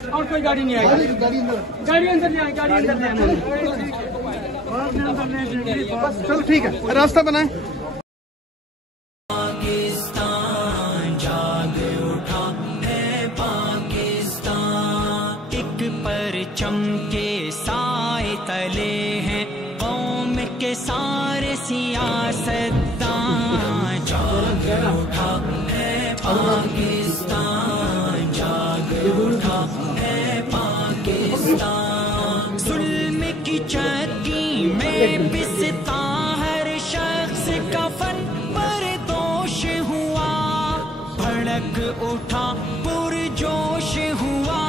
और कोई गाड़ी नहीं आएगी। गाड़ी अंदर ले आए, गाड़ी अंदर ले आए। बस चलो ठीक है, रास्ता बनाए। पाकिस्तान जाग उठा है पाकिस्तान, एक परचम के साए तले हैं कौम के सारे सियासतदान। जाग उठा है पाकिस्तान, जाग उठा है पाकिस्तान। जुल्म की चक्की में पिसता हर शख्स कफन पर दोष हुआ, भड़क उठा पुरजोश हुआ,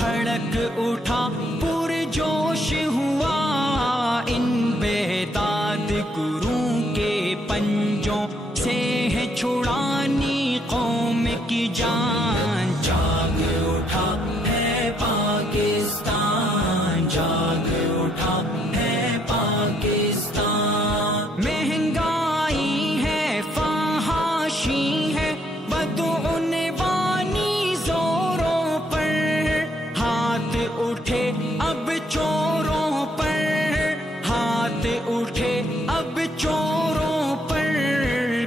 भड़क उठा पुरजोश हुआ। इन बेदाद गुरूं के पंजों से है छुड़ानी कौम की जान। जाग उठा है पाकिस्तान, जाग उठा है पाकिस्तान। महंगाई है, फहाशी है, बदउनवानी जोरों पर, हाथ उठे अब चोरों पर, हाथ उठे अब चोरों पर।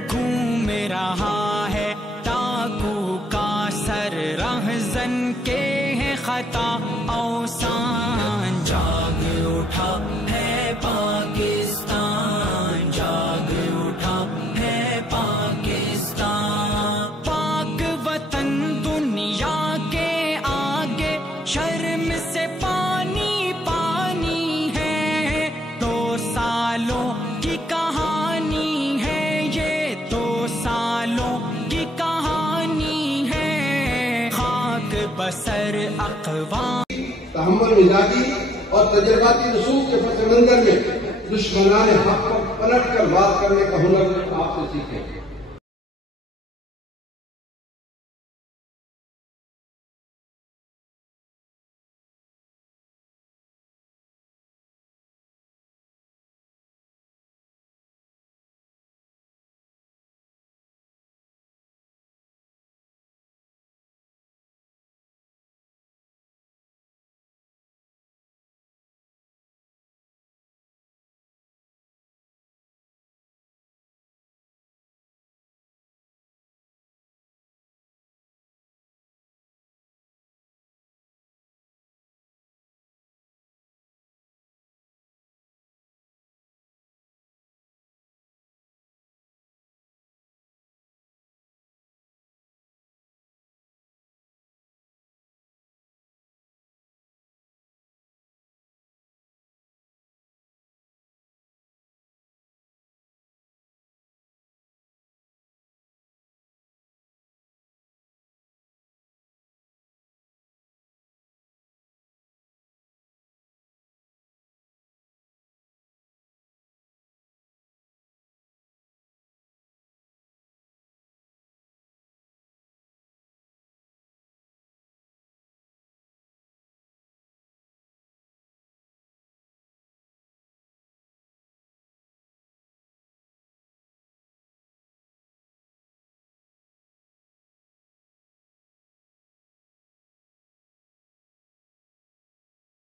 घूम रहा है डाकू का सर, रहज़न के है खता औसान। जाग उठा है पाकिस्तान, जाग उठा है पाकिस्तान। पाक वतन दुनिया के आगे शर्म से पानी पानी है। 2 सालों की कहानी है ये, 2 सालों की कहानी है। खाक बसर अक़वाम तहम्मुल मिजाजी और तजर्बाती रसूख के पस मंजर में दुश्मनाने हक पर पलट कर बात करने का हुनर आपसे सीखें।